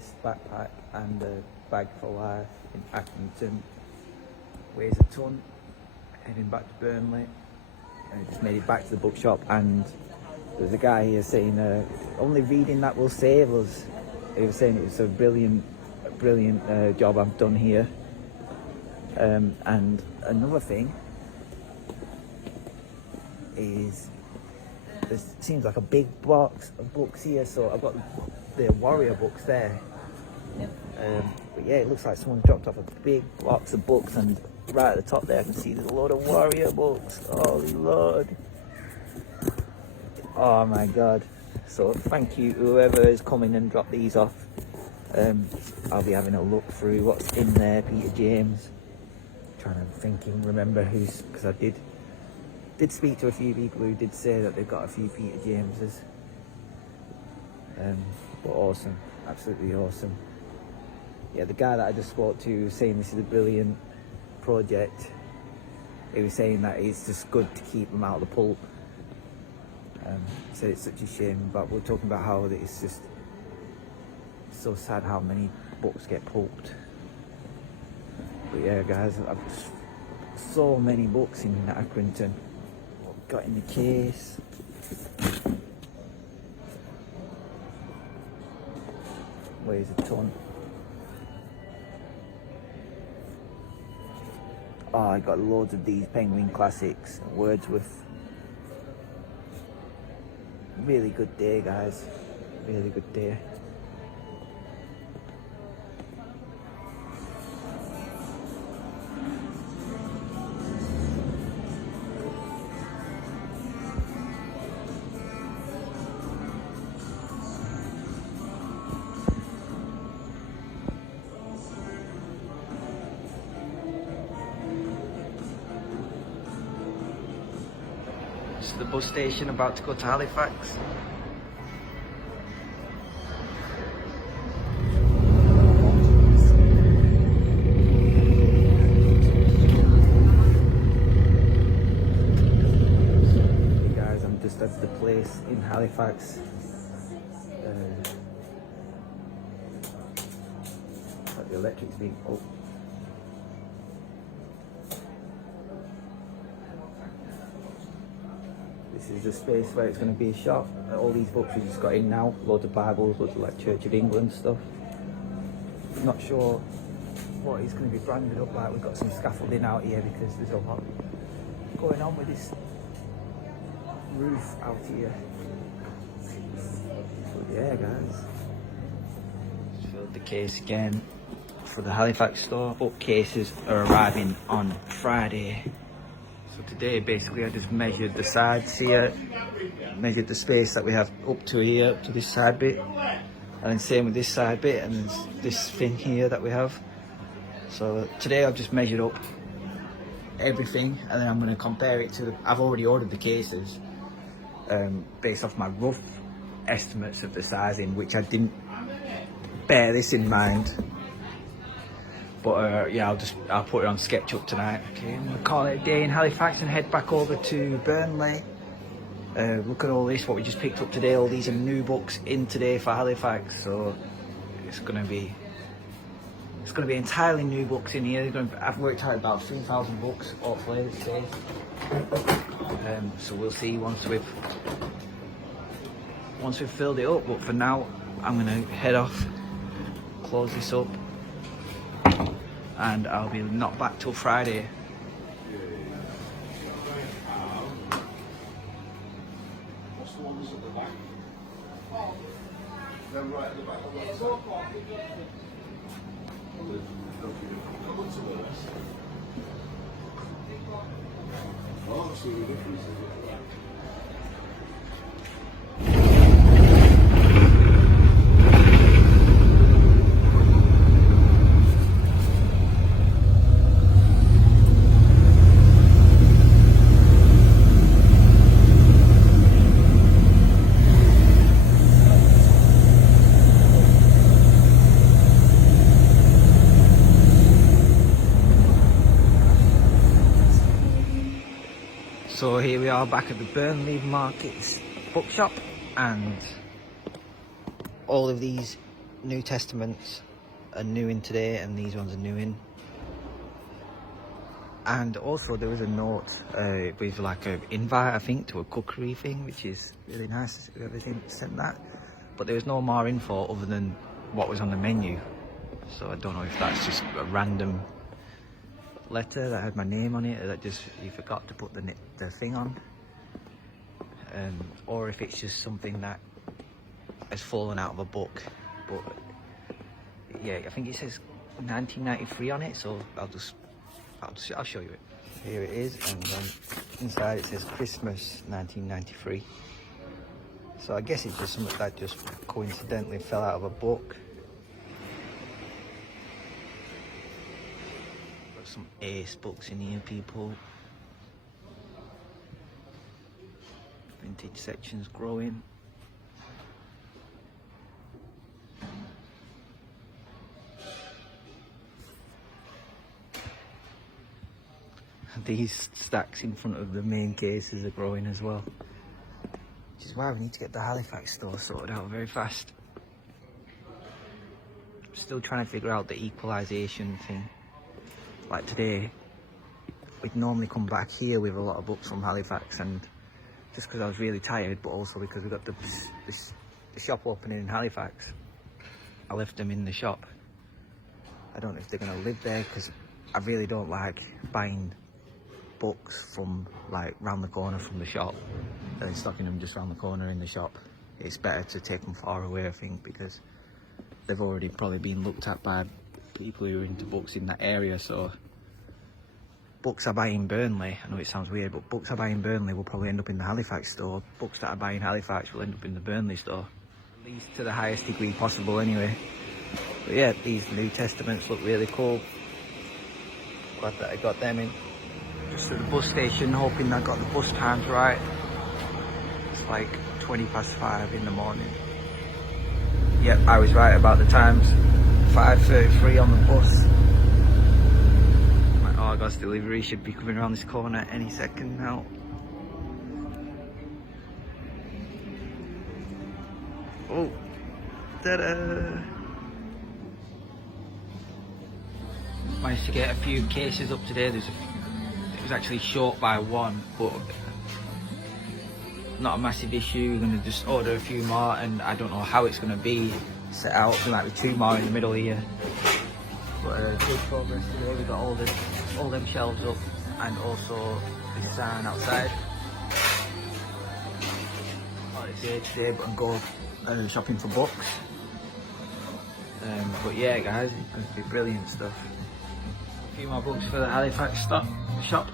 this backpack and a bag for life in Accrington. Weighs a ton. Heading back to Burnley. I just made it back to the bookshop, and there's a guy here saying only reading that will save us. He was saying it's a brilliant job I've done here. And another thing is there seems like a big box of books here, so I've got the Warrior books there. But yeah, it looks like someone dropped off a big box of books, and right at the top there I can see there's a load of Warrior books. Holy Lord. Oh my God. So thank you whoever is coming and dropped these off. I'll be having a look through what's in there. Peter James. Trying to remember who's, because I did speak to a few people who did say that they've got a few Peter Jameses. But awesome, absolutely awesome. Yeah, the guy that I just spoke to was saying this is a brilliant project. He was saying that it's just good to keep them out of the pulp. So it's such a shame, but we're talking about how it's just so sad how many books get pulped. But yeah, guys, I've so many books in Accrington. Got in the case. Weighs a ton. Oh, I got loads of these Penguin Classics, Wordsworth. Really good day, guys. Really good day. It's the bus station, about to go to Halifax. Hey guys, I'm just at the place in Halifax. The electric's being up. This is the space where it's going to be a shop. All these books we just got in now, loads of Bibles, loads of like Church of England stuff. Not sure what it's going to be branded up like. We've got some scaffolding out here because there's a lot going on with this roof out here. But yeah, guys, just filled the case again for the Halifax store. Bookcases are arriving on Friday. So today basically I just measured the sides here, measured the space that we have up to here, up to this side bit, and then same with this side bit, and there's this thing here that we have. So today I've just measured up everything, and then I'm going to compare it to I've already ordered the cases based off my rough estimates of the sizing, which I didn't bear this in mind. But yeah, I'll put it on SketchUp tonight. Okay, I'm gonna call it a day in Halifax and head back over to Burnley. Look at all this, what we just picked up today. All these are new books in today for Halifax, so it's gonna be entirely new books in here. I've worked out about 3,000 books hopefully this day. So we'll see once we've filled it up. But for now, I'm gonna head off, close this up, and I'll be not back till Friday. What's the ones at the back? They're right at the back of the side. Come on to the rest. Oh, that's the difference. So here we are back at the Burnley Markets bookshop, and all of these New Testaments are new in today, and these ones are new in. And also there was a note with like an invite, I think, to a cookery thing, which is really nice. Whoever sent that, but there was no more info other than what was on the menu. So I don't know if that's just a random letter that had my name on it, or that just you forgot to put the thing on, or if it's just something that has fallen out of a book. But yeah, I think it says 1993 on it, so I'll show you it. Here it is, and then inside it says Christmas 1993. So I guess it's just something that just coincidentally fell out of a book. Got some Ace books in here, people. Vintage section's growing. These stacks in front of the main cases are growing as well, which is why we need to get the Halifax store sorted out very fast. I'm still trying to figure out the equalisation thing. Like today, we'd normally come back here with a lot of books from Halifax, and just because I was really tired, but also because we got the shop opening in Halifax, I left them in the shop. I don't know if they're going to live there, because I really don't like buying books from like round the corner from the shop and then stocking them just round the corner in the shop. It's better to take them far away, I think, because they've already probably been looked at by people who are into books in that area. So books I buy in Burnley, I know it sounds weird, but books I buy in Burnley will probably end up in the Halifax store. Books that I buy in Halifax will end up in the Burnley store, at least to the highest degree possible anyway. But yeah, these New Testaments look really cool. Glad that I got them in. Just at the bus station, hoping I got the bus times right. It's like 5:20 in the morning. Yep, I was right about the times. 5:33 on the bus. My Argos delivery should be coming around this corner any second now. Oh, ta-da! Managed to get a few cases up today. It was actually short by one, but not a massive issue. We're going to just order a few more, and I don't know how it's going to be set out. There might be two more in the middle here. But good progress today. We got all them shelves up, and also the sign outside. It's here today, but I'm going shopping for books. But yeah, guys, it's going to be brilliant stuff. A few more books for the Halifax shop.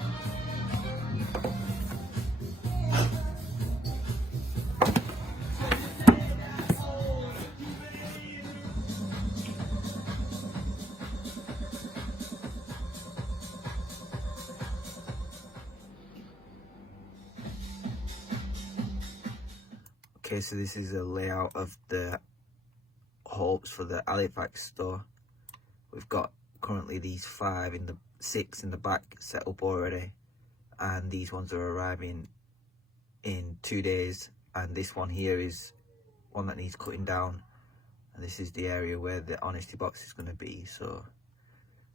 Okay, so this is a layout of the hopes for the Halifax store. We've got currently these 6 in the back set up already, and these ones are arriving in 2 days, and this one here is one that needs cutting down, and this is the area where the honesty box is going to be. So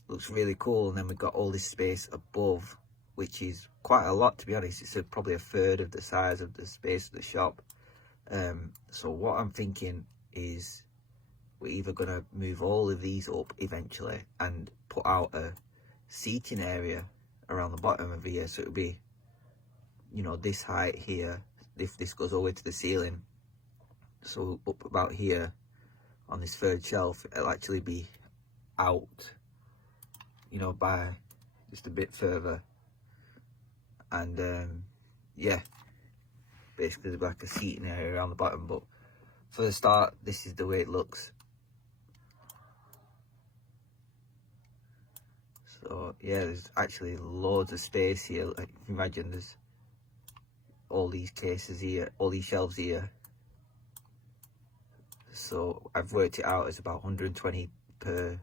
looks really cool. And then we've got all this space above, which is quite a lot, to be honest. It's probably a third of the size of the space of the shop. So what I'm thinking is we're either going to move all of these up eventually and put out a seating area around the bottom of here, so it'll be, you know, this height here, if this goes all the way to the ceiling. So up about here on this third shelf, it'll actually be out, you know, by just a bit further. And yeah, basically there's like a seating area around the bottom. But for the start, this is the way it looks. So yeah, there's actually loads of space here. Like, imagine there's all these cases here, all these shelves here. So I've worked it out as about 120 per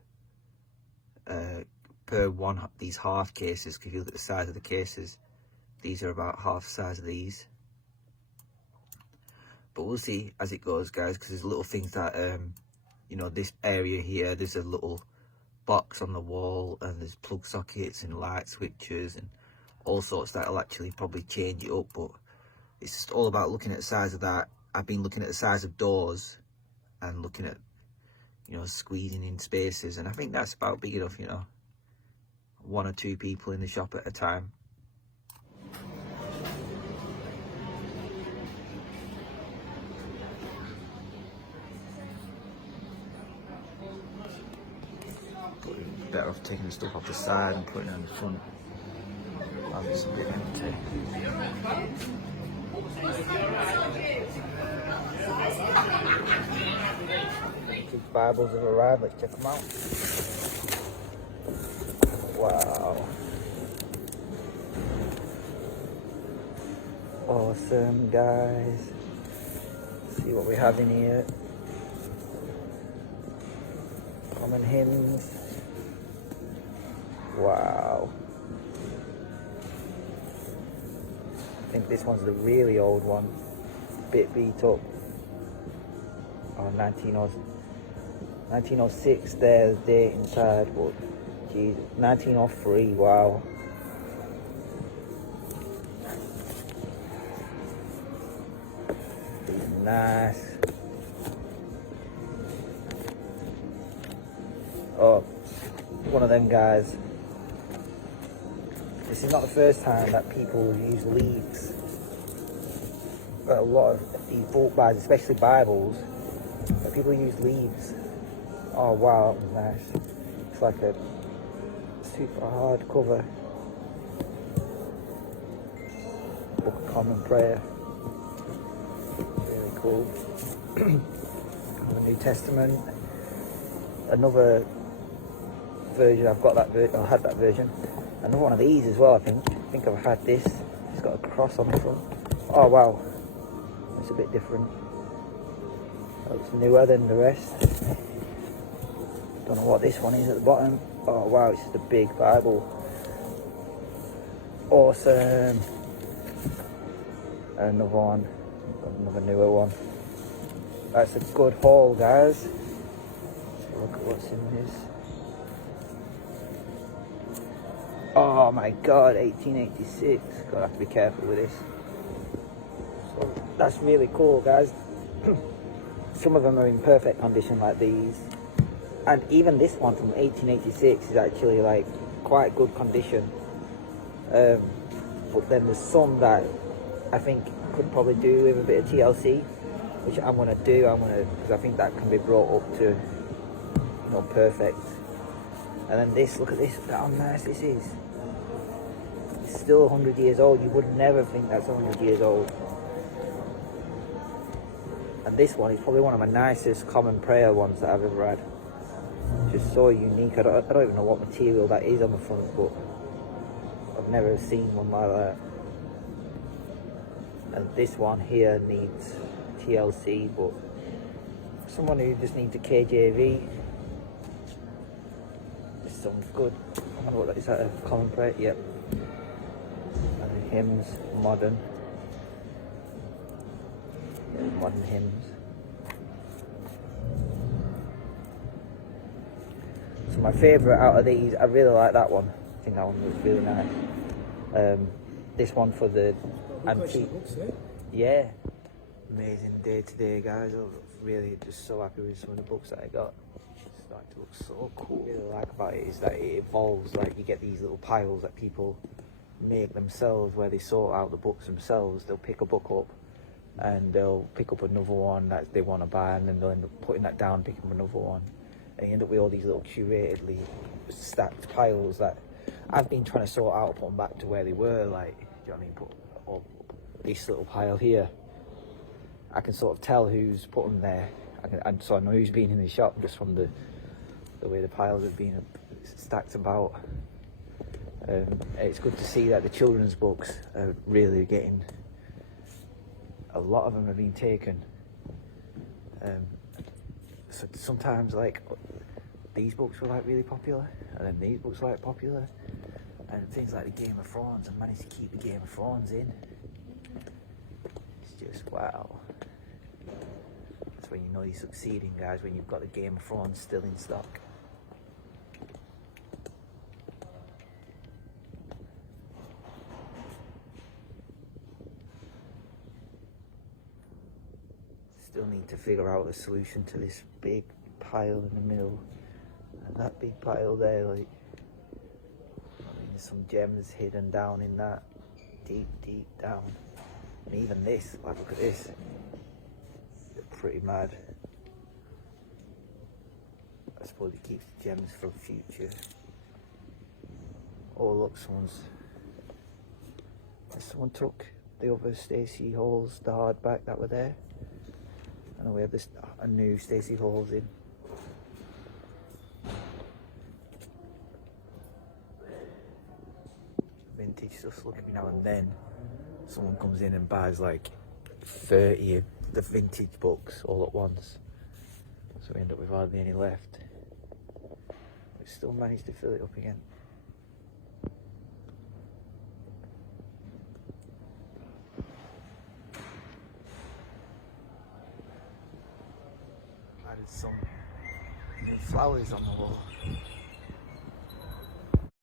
one these half cases. Because if you look at the size of the cases, these are about half the size of these. But we'll see as it goes, guys, because there's little things that you know, this area here, there's a little box on the wall, and there's plug sockets and light switches and all sorts that'll actually probably change it up. But it's just all about looking at the size of that. I've been looking at the size of doors and looking at, you know, squeezing in spaces, and I think that's about big enough, you know, 1 or 2 people in the shop at a time. Better off taking the stuff off the side and putting it in the front. It's a bit empty. These Bibles have arrived, let's check them out. Wow. Awesome, guys. Let's see what we have in here. Common hymns. Wow. I think this one's the really old one. Bit beat up. Oh, 1906 there's the date inside, but geez, 1903, wow. Nice. Oh, one of them guys. This is not the first time that people use leaves. But a lot of these book bags, especially Bibles, that people use leaves. Oh wow, that was nice. It's like a super hard cover. Book of Common Prayer. Really cool. The New Testament. Another version, I've got that version, I had that version. Another one of these as well, I think I've had this. It's got a cross on the front. Oh wow, it's a bit different. Looks newer than the rest. Don't know what this one is at the bottom. Oh wow, it's just a big Bible. Awesome. Another one, another newer one. That's a good haul, guys. Let's look at what's in this. Oh my god, 1886. Gotta have to be careful with this. So that's really cool, guys. Some of them are in perfect condition like these. And even this one from 1886 is actually like quite good condition. But then there's some that I think could probably do with a bit of TLC, which I'm gonna do. Because I think that can be brought up to, you know, perfect. And then this, look at this, look how nice this is. It's still 100 years old. You would never think that's 100 years old. And this one is probably one of my nicest Common Prayer ones that I've ever had. Just so unique. I don't even know what material that is on the front, but I've never seen one like that. And this one here needs TLC, but someone who just needs a KJV. This sounds good. I wonder what that is. That a Common Prayer? Yep. And the hymns, modern. Yeah, modern hymns. So my favourite out of these, I really like that one. I think that one was really nice. This one for the antique. Yeah. Amazing day today, guys. I was really just so happy with some of the books that I got. It's starting to look so cool. What I really like about it is that it evolves. Like, you get these little piles that people make themselves where they sort out the books themselves. They'll pick a book up and they'll pick up another one that they want to buy, and then they'll end up putting that down, picking up another one. And you end up with all these little curatedly stacked piles that I've been trying to sort out, put them back to where they were. Like, do you know what I mean? Put all this little pile here. I can sort of tell who's put them there. So I know who's been in the shop just from the way the piles have been stacked about. It's good to see that the children's books are really getting, a lot of them have been taken. So sometimes, like, these books were like really popular, and then these books were like popular, and things like the Game of Thrones. I managed to keep the Game of Thrones in. It's just wow. That's when you know you're succeeding, guys, when you've got the Game of Thrones still in stock. Still need to figure out a solution to this big pile in the middle. And that big pile there, like, I mean, there's some gems hidden down in that. Deep, deep down. And even this, like, look at this. They're pretty mad. I suppose it keeps the gems for the future. Oh look, someone took the other Stacey Halls, the hardback that were there. And we have this a new Stacey Halls in. Vintage stuff. Look every now and then someone comes in and buys like 30 of the vintage books all at once. So we end up with hardly any left. We still managed to fill it up again. Added some new flowers on the wall.